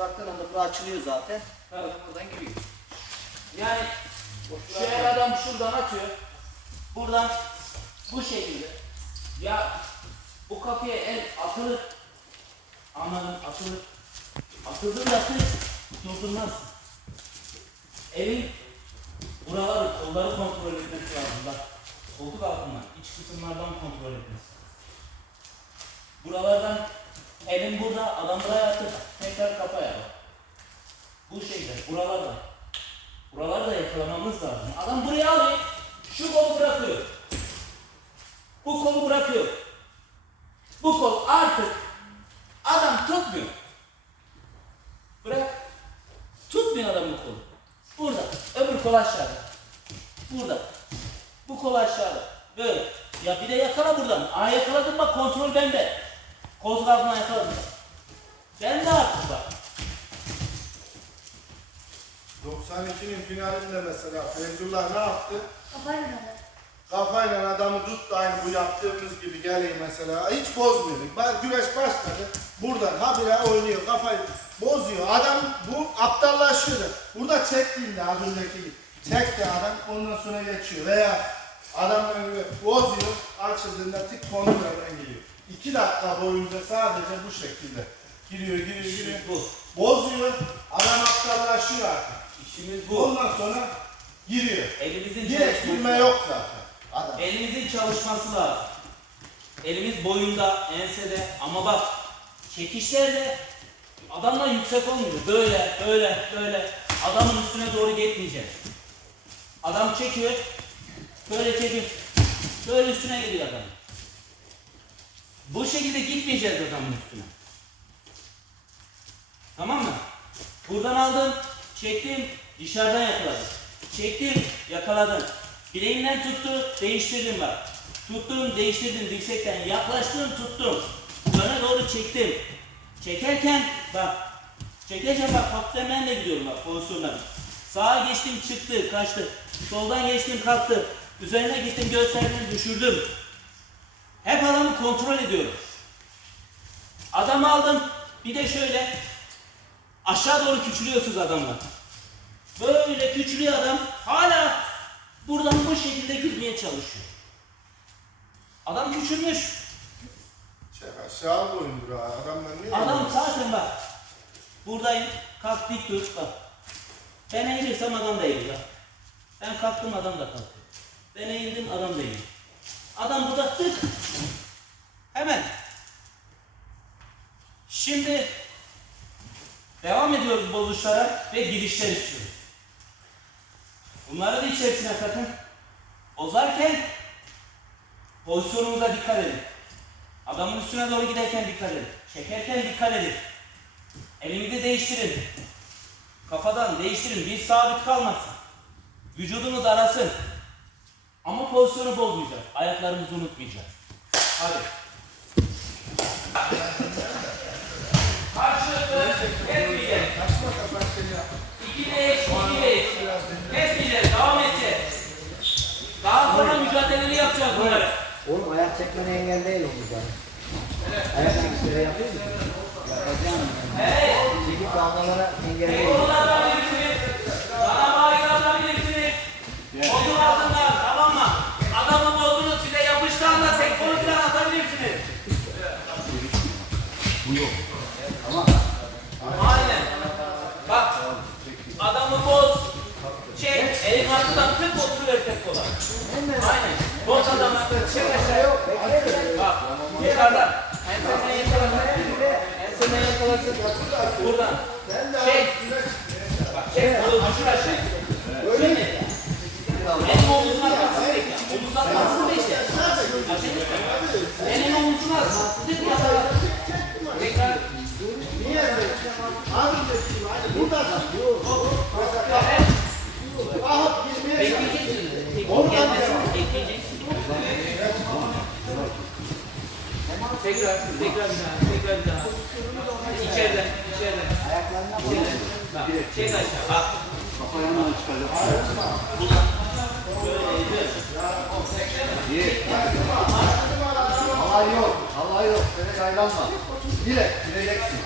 bıraktığın anda bu açılıyor zaten. Evet. Buradan giriyor. Yani şu el adam şuradan atıyor. Buradan bu şekilde. Ya bu kapıya el atılır. Anladın atılır. Atıldığında atır. Durdurmaz. Elin buraları, kolları kontrol etmesi lazım. Bak koltuk altından, iç kısımlardan kontrol etmesi. Buralardan elin burada, adam buraya atır. Tekrar kafaya bak. Bu şekilde, buralardan. Buraları da yakalamamız lazım. Adam buraya alıyor. Şu kolu bırakıyor. Bu kolu bırakıyor. Bu kol artık adam tutmuyor. Bırak. Tutmuyor adam bu kolu. Burada. Öbür kol aşağıda. Burada. Bu kol aşağıda. Böyle. Ya bir de yakala buradan. Aa yakaladım bak kontrol bende. Koltuk altına yakaladım. Ben de artık bak. 92'nin finalinde mesela Feyzullah ne yaptı? Kafayla? Kafayla adamı tuttu aynı bu yaptığımız gibi geleyim mesela. Hiç bozmuyor. Ba- Güreş başladı. Buradan habire oynuyor kafayı bozuyor. Adam bu aptallaşıyor. da. Burada çektiğinde az önceki gibi. Çekti adam ondan sonra geçiyor. Veya adam böyle bozuyor açıldığında tık kontradan geliyor. 2 dakika boyunca sadece bu şekilde. Giriyor giriyor giriyor. Bu. Bozuyor. Adam aptallaşıyor artık. İşimiz bu. Ondan sonra giriyor. Elimizin Direkt girme yok zaten. Adam. Elimizin çalışması lazım. Elimiz boyunda, ensede ama bak çekişlerde adamla yüksek olmuyor. Böyle, böyle, böyle. Adamın üstüne doğru gitmeyecek. Adam çekiyor. Böyle çekiyor. Böyle üstüne geliyor adam. Bu şekilde gitmeyeceğiz adamın üstüne. Tamam mı? Buradan aldın, çektin, dışarıdan yakaladın. Çektin, yakaladın. Bileğinden tuttu, değiştirdin bak. Tuttun, değiştirdin dirsekten. Yaklaştın, tuttun. Öne doğru çektin. Çekerken bak, çekerken bak hafiften ben de gidiyorum bak pozisyondan. Sağa geçtim, çıktı, kaçtı. Soldan geçtim, kalktı. Üzerine gittim, gösterdim, düşürdüm. Hep adamı kontrol ediyorum. Adamı aldım, bir de şöyle aşağı doğru küçülüyorsunuz adamla. Böyle küçülüyor adam. Hala buradan bu şekilde gitmeye çalışıyor. Adam küçülmüş. Çek aşağı boyundur ha. Adamlar ne Adam zaten bak. Buradayım. Kalk dik dur bak. Ben eğilirsem adam da eğilir. bak. Ben kalktım adam da kalkıyor. Ben eğildim adam da eğilir. Adam burada tık. Hemen. Şimdi devam ediyoruz bozuşlara ve girişler istiyoruz. Bunları da içerisine katın. Bozarken pozisyonunuza dikkat edin. Adamın üstüne doğru giderken dikkat edin. Çekerken dikkat edin. Elinizi değiştirin. Kafadan değiştirin. Bir sabit kalmasın. Vücudunuz arasın. Ama pozisyonu bozmayacağız. Ayaklarımızı unutmayacağız. Hadi. Mücadeleleri yapacağız bunları. Oğlum ayak çekmene engel değil o güzel. Ayak çekişleri yapıyor musun? Yapacağım. Evet. Çekip dalgalara engel değil. Kolunu atabilirsiniz. Bana bağıyla atabilirsiniz. Kolun altından tamam mı? Adamı bozdunuz size yapıştığı anda tek kolu falan atabilirsiniz. Bu yok. Aynen. Bak. Adamı boz. Çek. Elin altından tık oturuyor tek kola. Aynen. Boz adamı. Çek aşağı. Bak. Yukarıdan. Ensenden yakalasın. Ensenden yakalasın. Buradan. Çek. Bak çek. Kolu düşür aşağı. Şimdi. Elin omuzuna kalsın. Omuzuna kalsın. Aşağı gitme. Elin omuzuna tık yakala. Tekrar. Evet. Tekrar, tekrar bir daha, tekrar bir daha. İçeriden, içeriden. İçeriden. Bak, çek aşağı, bak. Kafa yanına çıkacak. Böyle eğilir. Halay yok. Halay yok. Böyle yaylanma. Direkt gireceksin.